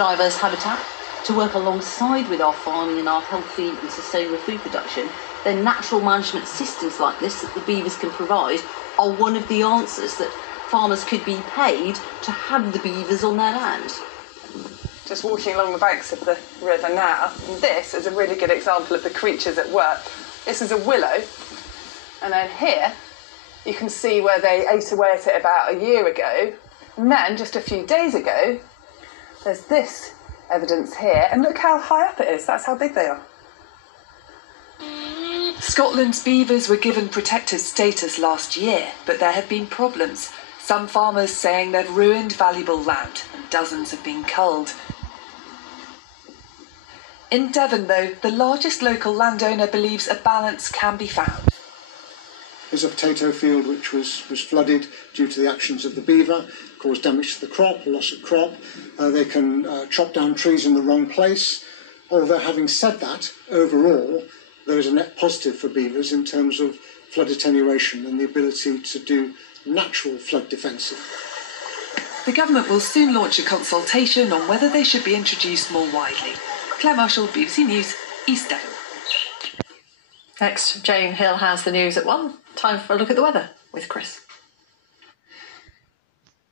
diverse habitat, to work alongside with our farming and our healthy and sustainable food production, then natural management systems like this that the beavers can provide are one of the answers that farmers could be paid to have the beavers on their land. Just walking along the banks of the river now, and this is a really good example of the creatures at work. This is a willow, and then here you can see where they ate away at it about a year ago, and then just a few days ago there's this evidence here, and look how high up it is. That's how big they are. Scotland's beavers were given protected status last year, but there have been problems. Some farmers saying they've ruined valuable land, and dozens have been culled. In Devon, though, the largest local landowner believes a balance can be found. There's a potato field which was flooded due to the actions of the beaver, caused damage to the crop, loss of crop. They can chop down trees in the wrong place. Although having said that, overall, there is a net positive for beavers in terms of flood attenuation and the ability to do natural flood defensive. The government will soon launch a consultation on whether they should be introduced more widely. Claire Marshall, BBC News, East Devon. Next, Jane Hill has the news at 1. Time for a look at the weather with Chris.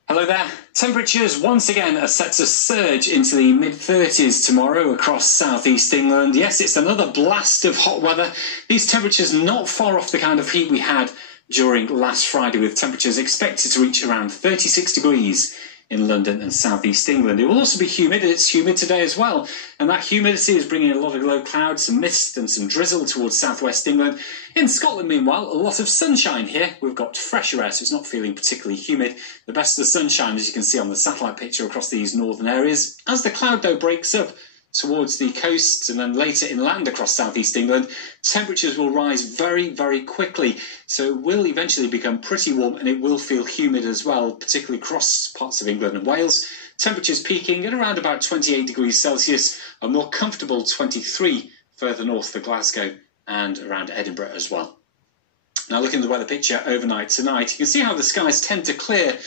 Hello there. Temperatures once again are set to surge into the mid-30s tomorrow across southeast England. Yes, it's another blast of hot weather. These temperatures not far off the kind of heat we had during last Friday, with temperatures expected to reach around 36 degrees in London and southeast England. It will also be humid. It's humid today as well, and that humidity is bringing a lot of low clouds, some mist and some drizzle towards southwest England. In Scotland, meanwhile, a lot of sunshine here. We've got fresher air, so it's not feeling particularly humid. The best of the sunshine, as you can see on the satellite picture across these northern areas. As the cloud, though, breaks up towards the coast and then later inland across southeast England, temperatures will rise very, very quickly. So it will eventually become pretty warm, and it will feel humid as well, particularly across parts of England and Wales. Temperatures peaking at around about 28 degrees Celsius, a more comfortable 23 further north for Glasgow and around Edinburgh as well. Now, looking at the weather picture overnight tonight, you can see how the skies tend to clear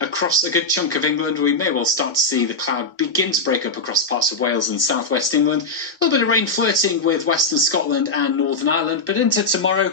across a good chunk of England. We may well start to see the cloud begin to break up across parts of Wales and southwest England. A little bit of rain flirting with western Scotland and Northern Ireland, but into tomorrow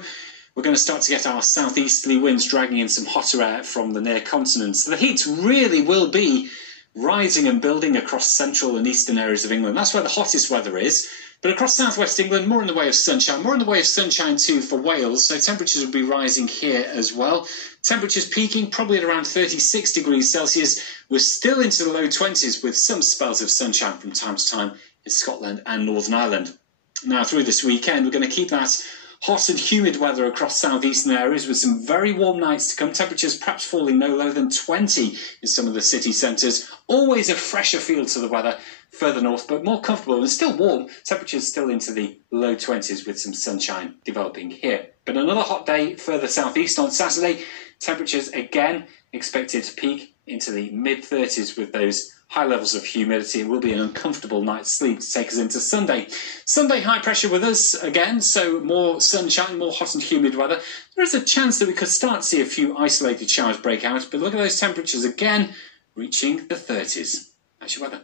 we're going to start to get our southeasterly winds dragging in some hotter air from the near continent. So the heat really will be rising and building across central and eastern areas of England. That's where the hottest weather is. But across southwest England, more in the way of sunshine, more in the way of sunshine too for Wales, so temperatures will be rising here as well. Temperatures peaking probably at around 36 degrees Celsius. We're still into the low 20s with some spells of sunshine from time to time in Scotland and Northern Ireland. Now, through this weekend, we're going to keep that hot and humid weather across southeastern areas with some very warm nights to come. Temperatures perhaps falling no lower than 20 in some of the city centres. Always a fresher feel to the weather further north, but more comfortable and still warm. Temperatures still into the low 20s with some sunshine developing here. But another hot day further southeast on Saturday. Temperatures again expected to peak into the mid-30s with those high levels of humidity. It will be an uncomfortable night's sleep to take us into Sunday. Sunday, high pressure with us again, so more sunshine, more hot and humid weather. There is a chance that we could start to see a few isolated showers break out, but look at those temperatures again, reaching the 30s. That's your weather.